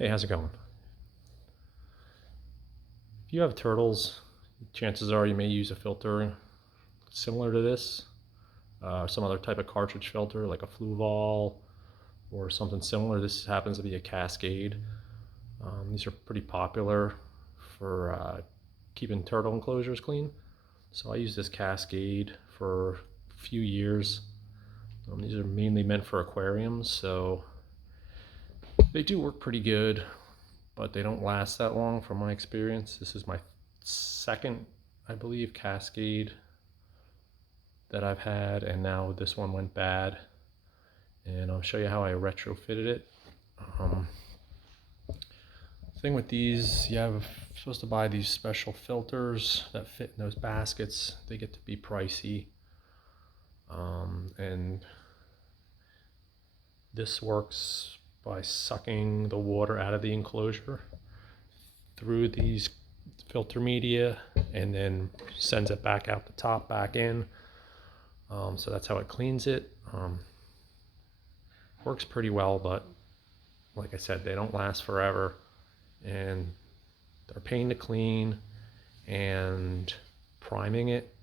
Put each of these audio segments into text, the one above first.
Hey, how's it going? If you have turtles, chances are you may use a filter similar to this, some other type of cartridge filter like a Fluval or something similar. This happens to be a Cascade. These are pretty popular for keeping turtle enclosures clean. So I use this Cascade for a few years. These are mainly meant for aquariums, so they do work pretty good, but they don't last that long from my experience. This is my second, I believe, Cascade that I've had, and now this one went bad, and I'll show you how I retrofitted it. Thing with these, you're supposed to buy these special filters that fit in those baskets. They get to be pricey, and this works by sucking the water out of the enclosure through these filter media and then sends it back out the top, back in. So that's how it cleans it. Works pretty well, but like I said, they don't last forever, and they're a pain to clean, and priming it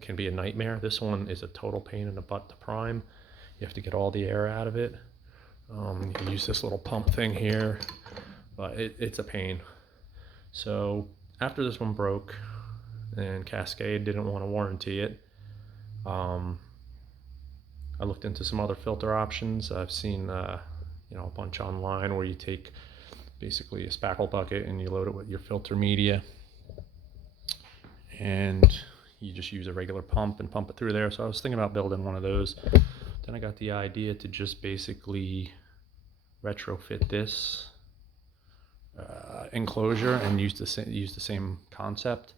can be a nightmare. This one is a total pain in the butt to prime. You have to get all the air out of it. You can use this little pump thing here, but it's a pain. So after this one broke and Cascade didn't want to warranty it, I looked into some other filter options. I've seen a bunch online where you take basically a spackle bucket and you load it with your filter media, and you just use a regular pump and pump it through there. So I was thinking about building one of those. Then I got the idea to just basically retrofit this enclosure and use the same concept.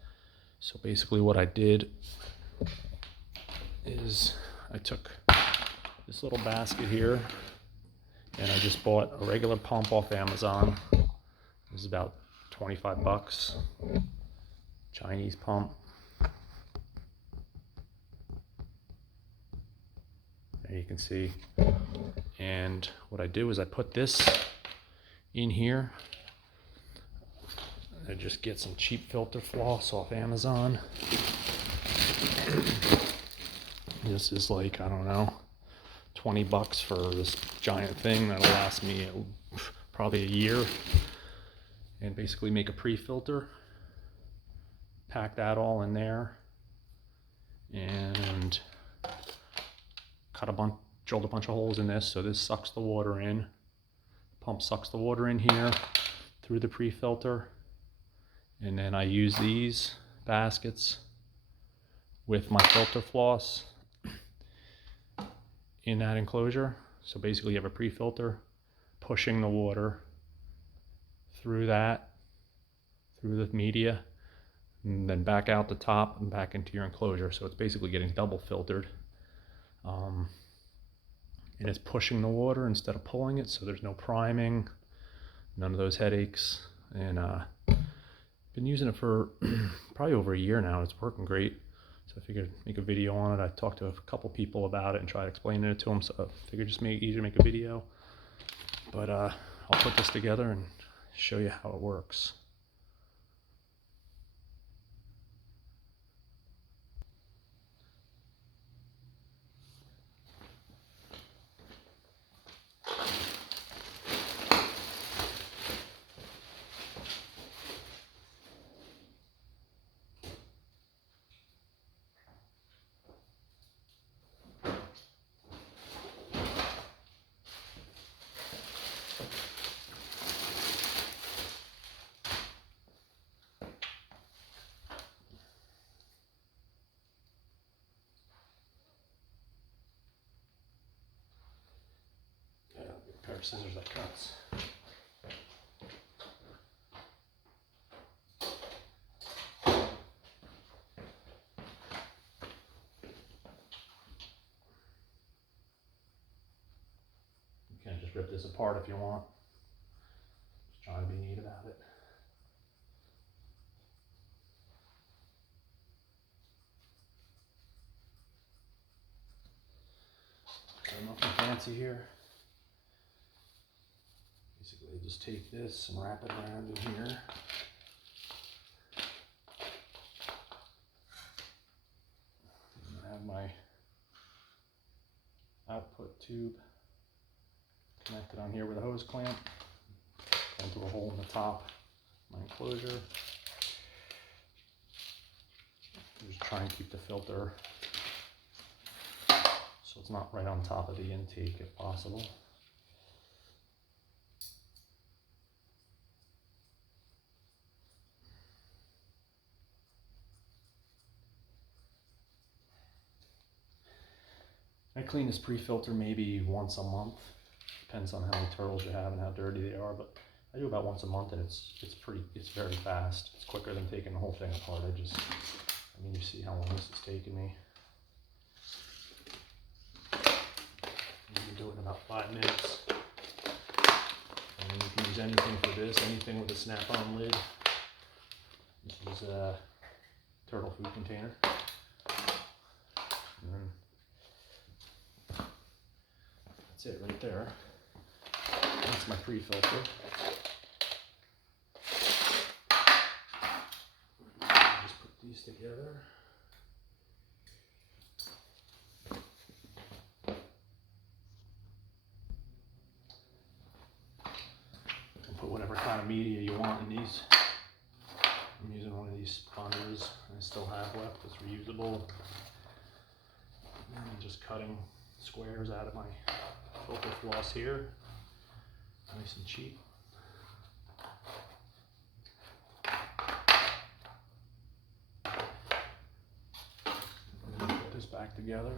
So basically what I did is I took this little basket here and I just bought a regular pump off Amazon. This is about 25 bucks. Chinese pump. There you can see. And what I do is I put this in here. I just get some cheap filter floss off Amazon. This is like, I don't know, 20 bucks for this giant thing that'll last me probably a year. And basically make a pre-filter, pack that all in there, and drilled a bunch of holes in this, so this sucks the water in. Pump sucks the water in here through the pre-filter, and then I use these baskets with my filter floss in that enclosure. So basically you have a pre-filter pushing the water through the media, and then back out the top and back into your enclosure. So it's basically getting double filtered. And it's pushing the water instead of pulling it, so there's no priming, none of those headaches. And been using it for probably over a year now. It's working great. So I figured make a video on it. I talked to a couple people about it and tried explaining it to them, so I figured just make it easier to make a video. But I'll put this together and show you how it works. A pair of scissors that cuts. You can just rip this apart if you want. Just trying to be neat about it. Got nothing fancy here. Basically, just take this and wrap it around in here. And I have my output tube connected on here with a hose clamp into a hole in the top of my enclosure. Just try and keep the filter so it's not right on top of the intake if possible. I clean this pre-filter maybe once a month. Depends on how many turtles you have and how dirty they are, but I do about once a month, and it's very fast. It's quicker than taking the whole thing apart. I mean, you see how long this is taking me. You can do it in about 5 minutes. And you can use anything for this, anything with a snap-on lid. This is a turtle food container. And then that's it right there. That's my pre-filter. Just put these together. You can put whatever kind of media you want in these. I'm using one of these sponges I still have left that's reusable. And I'm just cutting squares out of my filter floss here. Nice and cheap. Put this back together.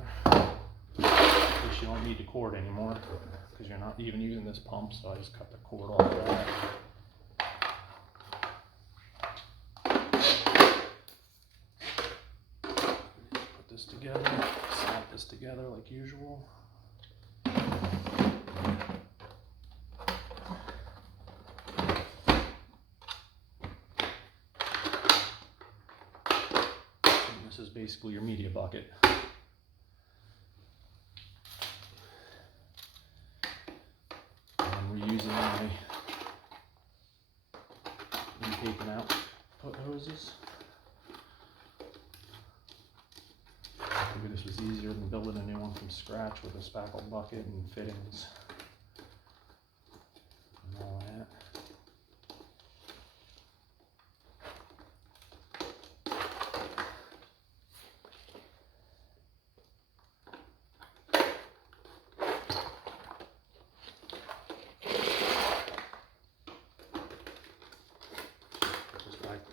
In case you don't need the cord anymore, because you're not even using this pump, so I just cut the cord off of that. Put this together, snap this together like usual. This is basically your media bucket. I'm reusing my intake and output hoses. Maybe this was easier than building a new one from scratch with a spackle bucket and fittings and all that.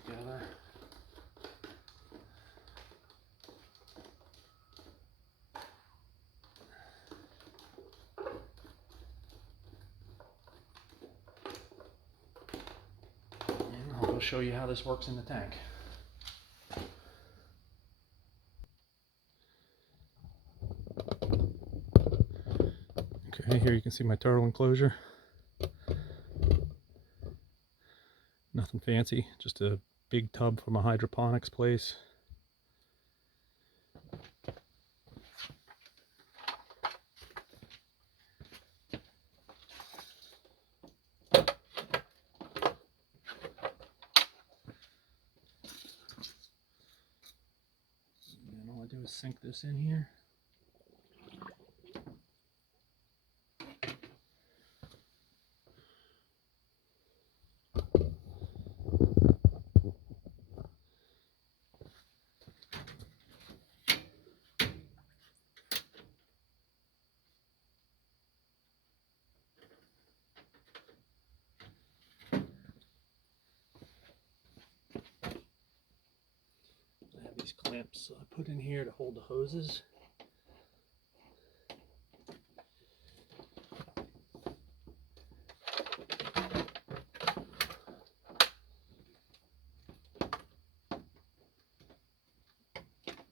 Together. And I'll go show you how this works in the tank. Okay, here you can see my turtle enclosure. Nothing fancy, just a big tub from a hydroponics place. And all I do is sink this in here. These clamps I put in here to hold the hoses.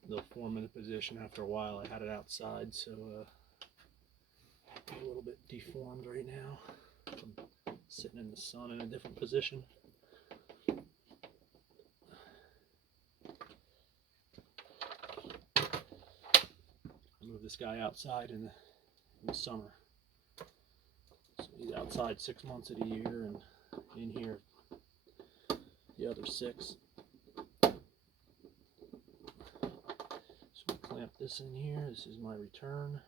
They'll form in a position after a while. I had it outside, so a little bit deformed right now. I'm sitting in the sun in a different position. Move this guy outside in the summer, so He's outside 6 months of the year, and in here the other 6. So we clamp this in here. This is my return.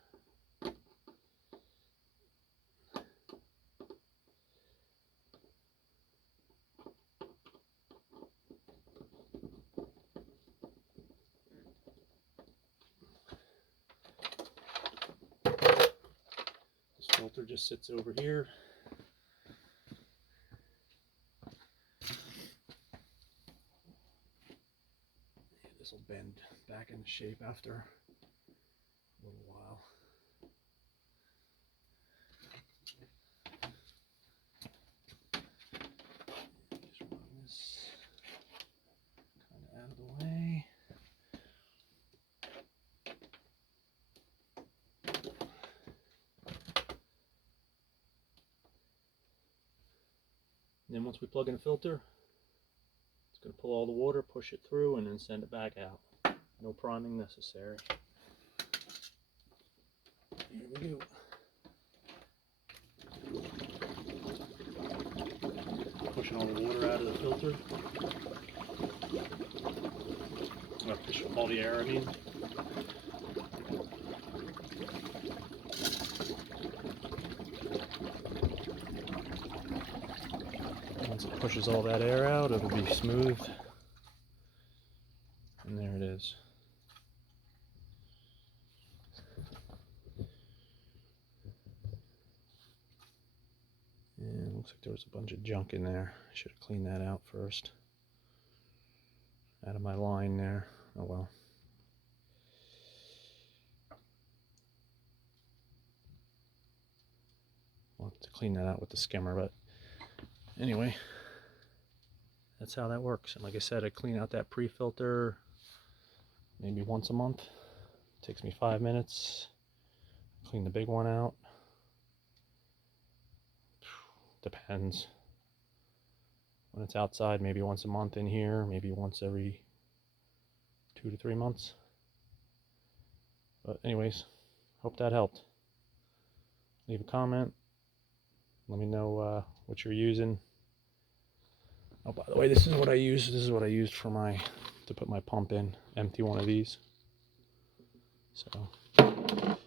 This filter just sits over here. This will bend back into shape after a little while. Just run this kind of out of the way. And then once we plug in a filter, it's going to pull all the water, push it through, and then send it back out. No priming necessary. Here we go. Pushing all the water out of the filter. Push all the air, I mean. Once it pushes all that air out, it'll be smooth. And there it is. And it looks like there was a bunch of junk in there. I should have cleaned that out first. Out of my line there. Oh well. I'll have to clean that out with the skimmer, but anyway, that's how that works. And like I said, I clean out that pre-filter maybe once a month. It takes me 5 minutes. Clean the big one out. Depends. When it's outside, maybe once a month. In here, maybe once every 2 to 3 months. But anyways, hope that helped. Leave a comment. Let me know what you're using. Oh, by the way, this is what I use. This is what I used for to put my pump in. Empty one of these. So, all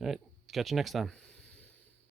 right. Catch you next time.